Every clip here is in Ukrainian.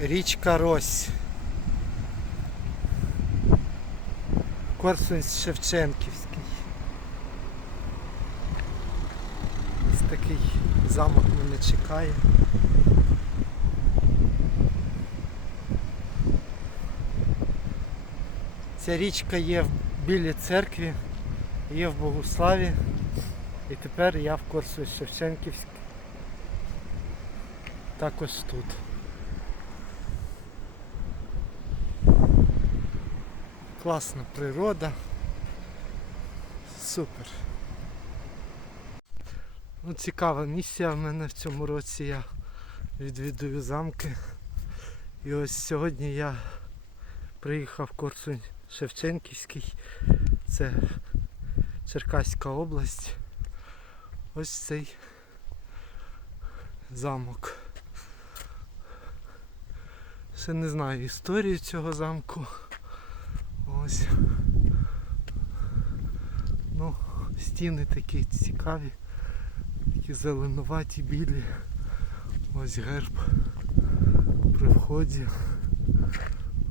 Річка Рось. Корсунь Шевченківський. Ось такий замок мене чекає. Ця річка є в білій церкві, є в Богославі. І тепер я в Корсунь Шевченківській. Також тут. Класна природа. Супер. Ну, цікава місія в мене в цьому році. Я відвідую замки. І ось сьогодні я приїхав в Корсунь Шевченківський. Це Черкаська область. Ось цей замок. Ще не знаю історію цього замку. Ось. Ну, стіни такі цікаві, такі зеленуваті, білі. Ось герб при вході.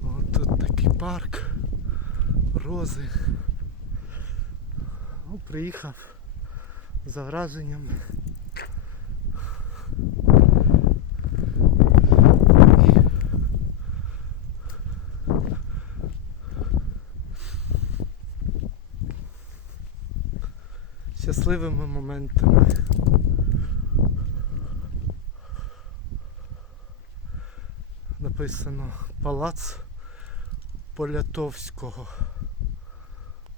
От тут такий парк, рози. Ну, приїхав за враженням. Щасливими моментами. Написано Палац Полятовського.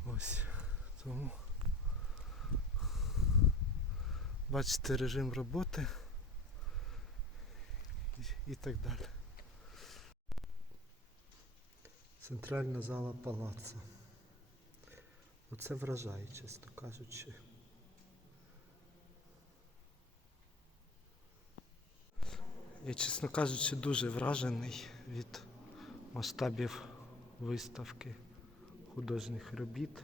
Ось. Тому бачите режим роботи і, так далі. Центральна зала палацу. Оце вражає, чесно кажучи. Я, чесно кажучи, дуже вражений від масштабів виставки художніх робіт.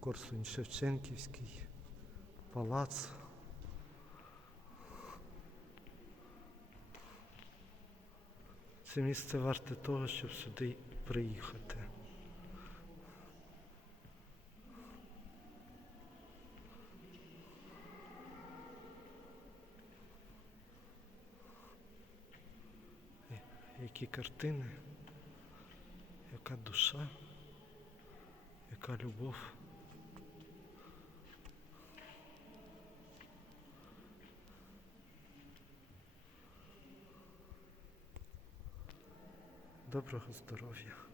Корсунь Шевченківський, палац. Це місце варте того, щоб сюди приїхати. Які картини, яка душа, яка любов. Доброго здоров'я.